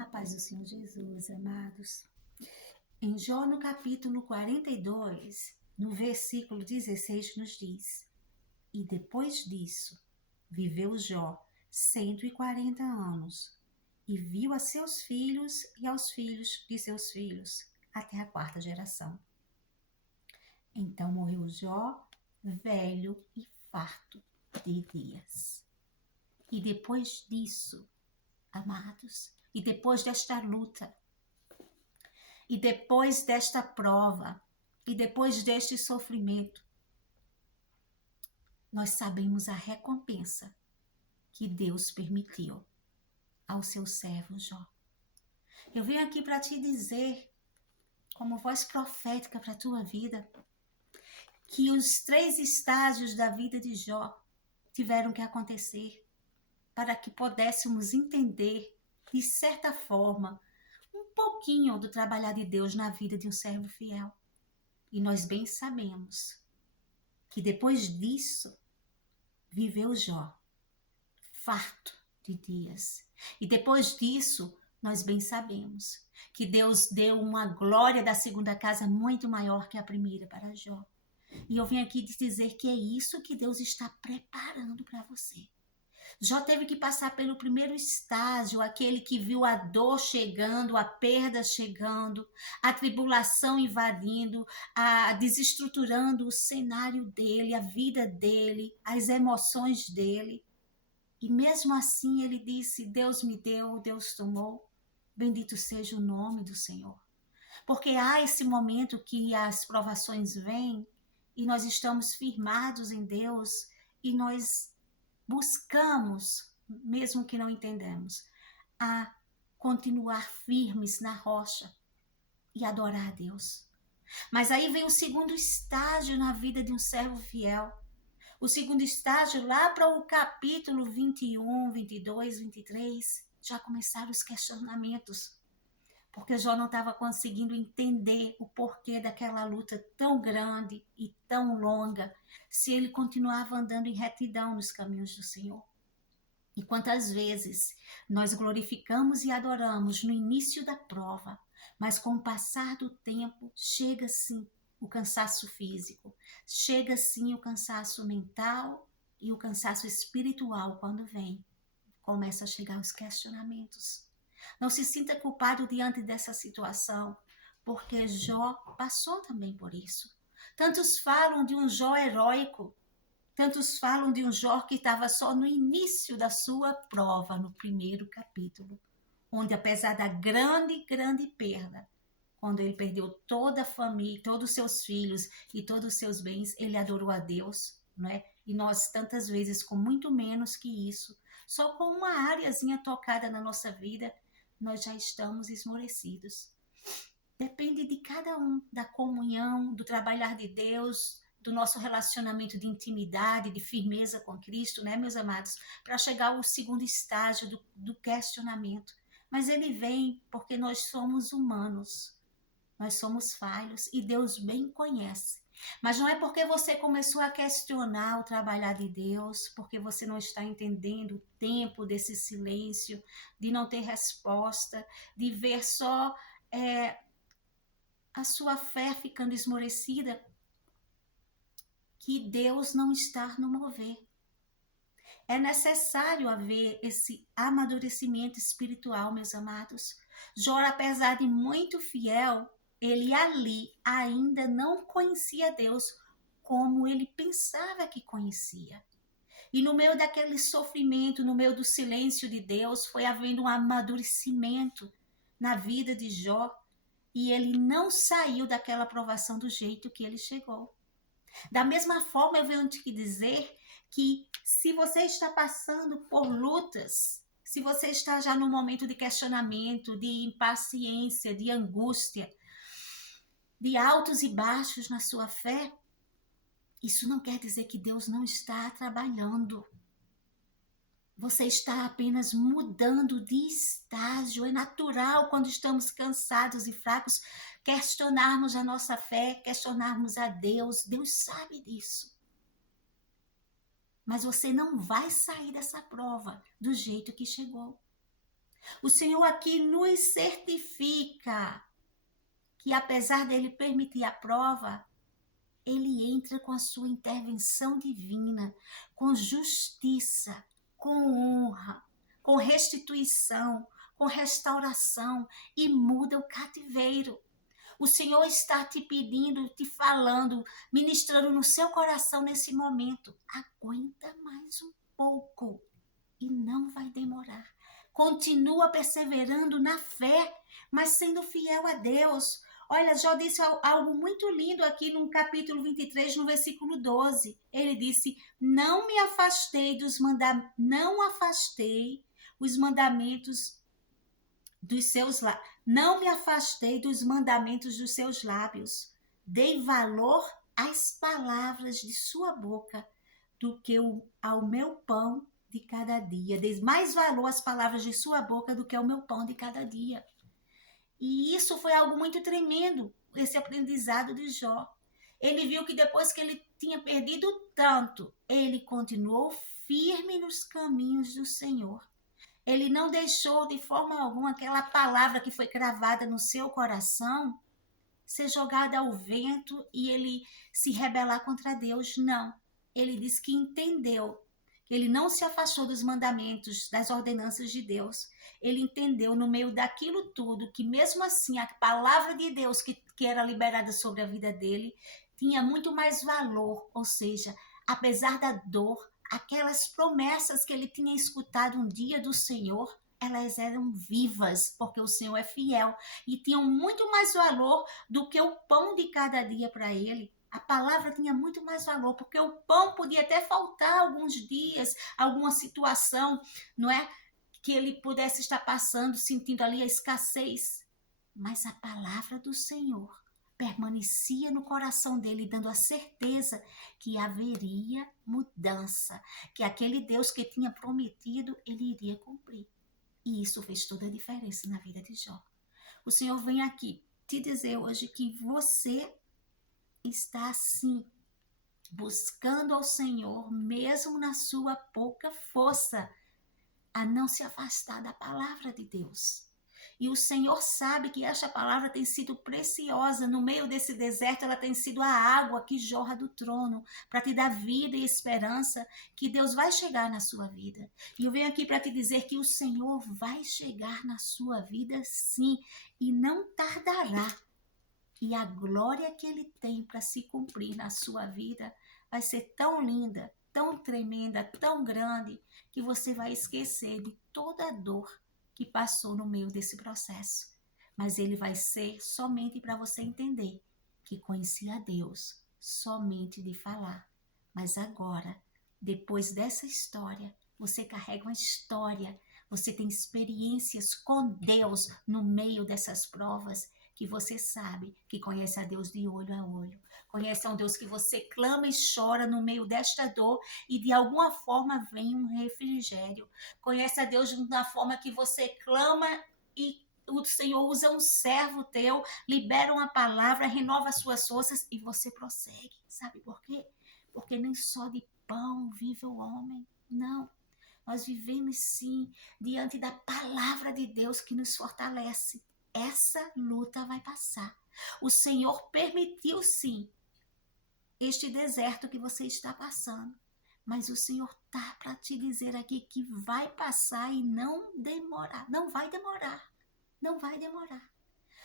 A paz do Senhor Jesus, amados. Em Jó, no capítulo 42, no versículo 16, nos diz: E depois disso, viveu Jó 140 anos, e viu a seus filhos e aos filhos de seus filhos, até a quarta geração. Então morreu Jó, velho e farto de dias. E depois disso, amados, e depois desta luta, e depois desta prova, e depois deste sofrimento, nós sabemos a recompensa que Deus permitiu ao seu servo Jó. Eu venho aqui para te dizer, como voz profética para a tua vida, que os 3 estágios da vida de Jó tiveram que acontecer para que pudéssemos entender, de certa forma, um pouquinho do trabalhar de Deus na vida de um servo fiel. E nós bem sabemos que depois disso, viveu Jó, farto de dias. E depois disso, nós bem sabemos que Deus deu uma glória da segunda casa muito maior que a primeira para Jó. E eu vim aqui te dizer que é isso que Deus está preparando para você. Jó teve que passar pelo primeiro estágio, aquele que viu a dor chegando, a perda chegando, a tribulação invadindo, a desestruturando o cenário dele, a vida dele, as emoções dele. E mesmo assim ele disse: Deus me deu, Deus tomou, bendito seja o nome do Senhor. Porque há esse momento que as provações vêm e nós estamos firmados em Deus e nós buscamos, mesmo que não entendamos, a continuar firmes na rocha e adorar a Deus. Mas aí vem o segundo estágio na vida de um servo fiel. O segundo estágio, lá para o capítulo 21, 22, 23, já começaram os questionamentos. Porque Jó não estava conseguindo entender o porquê daquela luta tão grande e tão longa, se ele continuava andando em retidão nos caminhos do Senhor. E quantas vezes nós glorificamos e adoramos no início da prova, mas com o passar do tempo chega sim o cansaço físico, chega sim o cansaço mental e o cansaço espiritual quando vem. Começa a chegar os questionamentos. Não se sinta culpado diante dessa situação, porque Jó passou também por isso. Tantos falam de um Jó heróico, tantos falam de um Jó que estava só no início da sua prova, no primeiro capítulo, onde apesar da grande perda, quando ele perdeu toda a família, todos os seus filhos e todos os seus bens, ele adorou a Deus, não é? E nós tantas vezes com muito menos que isso, só com uma áreazinha tocada na nossa vida, nós já estamos esmorecidos. Depende de cada um, da comunhão, do trabalhar de Deus, do nosso relacionamento de intimidade, de firmeza com Cristo, né, meus amados? Para chegar ao segundo estágio do questionamento. Mas ele vem porque nós somos humanos, nós somos falhos e Deus bem conhece. Mas não é porque você começou a questionar o trabalhar de Deus, porque você não está entendendo o tempo desse silêncio, de não ter resposta, de ver só a sua fé ficando esmorecida, que Deus não está no mover. É necessário haver esse amadurecimento espiritual, meus amados. Jó, apesar de muito fiel, ele ali ainda não conhecia Deus como ele pensava que conhecia. E no meio daquele sofrimento, no meio do silêncio de Deus, foi havendo um amadurecimento na vida de Jó, e ele não saiu daquela provação do jeito que ele chegou. Da mesma forma, eu venho te dizer que se você está passando por lutas, se você está já no momento de questionamento, de impaciência, de angústia, de altos e baixos na sua fé, isso não quer dizer que Deus não está trabalhando. Você está apenas mudando de estágio. É natural, quando estamos cansados e fracos, questionarmos a nossa fé, questionarmos a Deus. Deus sabe disso. Mas você não vai sair dessa prova do jeito que chegou. O Senhor aqui nos certifica que, apesar dele permitir a prova, ele entra com a sua intervenção divina, com justiça, com honra, com restituição, com restauração e muda o cativeiro. O Senhor está te pedindo, te falando, ministrando no seu coração nesse momento. Aguenta mais um pouco e não vai demorar. Continua perseverando na fé, mas sendo fiel a Deus. Olha, Jó disse algo muito lindo aqui no capítulo 23, no versículo 12. Ele disse: não afastei os mandamentos dos seus lábios. Não me afastei dos mandamentos dos seus lábios. Dei valor às palavras de sua boca do que ao meu pão de cada dia. Dei mais valor às palavras de sua boca do que ao meu pão de cada dia. E isso foi algo muito tremendo, esse aprendizado de Jó. Ele viu que depois que ele tinha perdido tanto, ele continuou firme nos caminhos do Senhor. Ele não deixou de forma alguma aquela palavra que foi cravada no seu coração ser jogada ao vento e ele se rebelar contra Deus. Não. Ele disse que entendeu. Ele não se afastou dos mandamentos, das ordenanças de Deus. Ele entendeu no meio daquilo tudo que mesmo assim a palavra de Deus que era liberada sobre a vida dele tinha muito mais valor. Ou seja, apesar da dor, aquelas promessas que ele tinha escutado um dia do Senhor, elas eram vivas, porque o Senhor é fiel e tinham muito mais valor do que o pão de cada dia para ele. A palavra tinha muito mais valor, porque o pão podia até faltar alguns dias, alguma situação, não é? Que ele pudesse estar passando, sentindo ali a escassez. Mas a palavra do Senhor permanecia no coração dele, dando a certeza que haveria mudança, que aquele Deus que tinha prometido, ele iria cumprir. E isso fez toda a diferença na vida de Jó. O Senhor vem aqui te dizer hoje que você está assim, buscando ao Senhor, mesmo na sua pouca força, a não se afastar da palavra de Deus. E o Senhor sabe que esta palavra tem sido preciosa. No meio desse deserto, ela tem sido a água que jorra do trono, para te dar vida e esperança, que Deus vai chegar na sua vida. E eu venho aqui para te dizer que o Senhor vai chegar na sua vida sim, e não tardará. E a glória que Ele tem para se cumprir na sua vida vai ser tão linda, tão tremenda, tão grande, que você vai esquecer de toda a dor que passou no meio desse processo. Mas ele vai ser somente para você entender que conhecia Deus somente de falar. Mas agora, depois dessa história, você carrega uma história, você tem experiências com Deus no meio dessas provas, que você sabe que conhece a Deus de olho a olho. Conhece a um Deus que você clama e chora no meio desta dor e de alguma forma vem um refrigério. Conhece a Deus de uma forma que você clama e o Senhor usa um servo teu, libera uma palavra, renova as suas forças e você prossegue. Sabe por quê? Porque nem só de pão vive o homem. Não. Nós vivemos sim diante da palavra de Deus que nos fortalece. Essa luta vai passar. O Senhor permitiu sim este deserto que você está passando. Mas o Senhor está para te dizer aqui que vai passar e não demorar. Não vai demorar. Não vai demorar.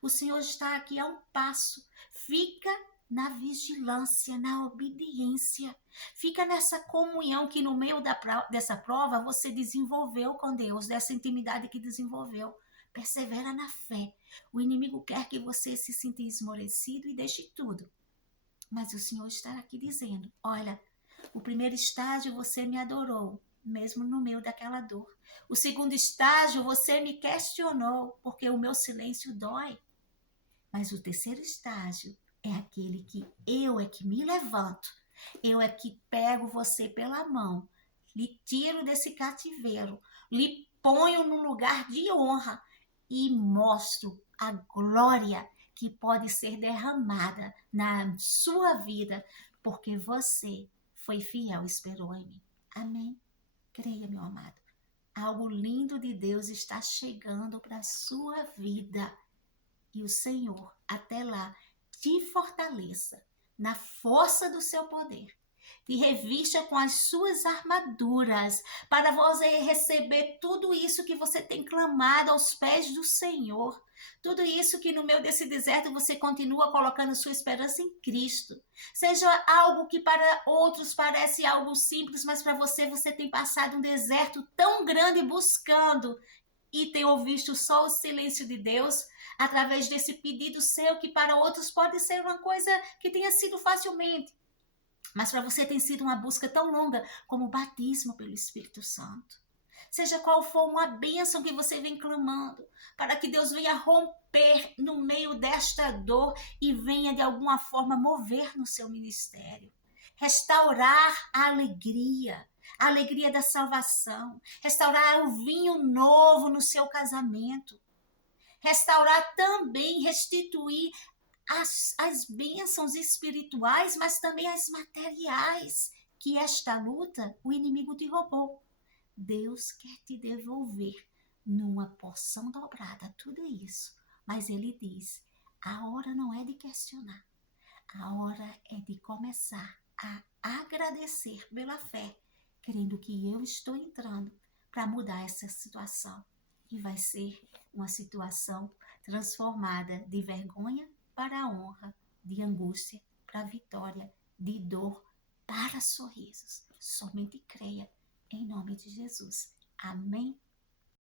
O Senhor está aqui a um passo. Fica na vigilância, na obediência. Fica nessa comunhão que no meio dessa prova você desenvolveu com Deus, dessa intimidade que desenvolveu. Persevera na fé. O inimigo quer que você se sinta esmorecido e deixe tudo. Mas o Senhor está aqui dizendo, olha, o primeiro estágio você me adorou, mesmo no meio daquela dor. O segundo estágio você me questionou, porque o meu silêncio dói. Mas o terceiro estágio é aquele que eu é que me levanto. Eu é que pego você pela mão, lhe tiro desse cativeiro, lhe ponho num lugar de honra e mostro a glória que pode ser derramada na sua vida, porque você foi fiel e esperou em mim. Amém? Creia, meu amado. Algo lindo de Deus está chegando para a sua vida. E o Senhor, até lá, te fortaleça na força do seu poder. Te revista com as suas armaduras, para você receber tudo isso que você tem clamado aos pés do Senhor. Tudo isso que no meio desse deserto você continua colocando sua esperança em Cristo. Seja algo que para outros parece algo simples, mas para você, você tem passado um deserto tão grande buscando e tem ouvido só o silêncio de Deus através desse pedido seu, que para outros pode ser uma coisa que tenha sido facilmente. Mas para você tem sido uma busca tão longa como o batismo pelo Espírito Santo. Seja qual for uma bênção que você vem clamando, para que Deus venha romper no meio desta dor e venha de alguma forma mover no seu ministério. Restaurar a alegria da salvação, restaurar o vinho novo no seu casamento, restaurar também, restituir as bênçãos espirituais, mas também as materiais, que esta luta o inimigo te roubou. Deus quer te devolver numa porção dobrada tudo isso, mas ele diz, a hora não é de questionar, a hora é de começar a agradecer pela fé, crendo que eu estou entrando para mudar essa situação. E vai ser uma situação transformada de vergonha para a honra, de angústia para a vitória, de dor para sorrisos. Somente creia em nome de Jesus. Amém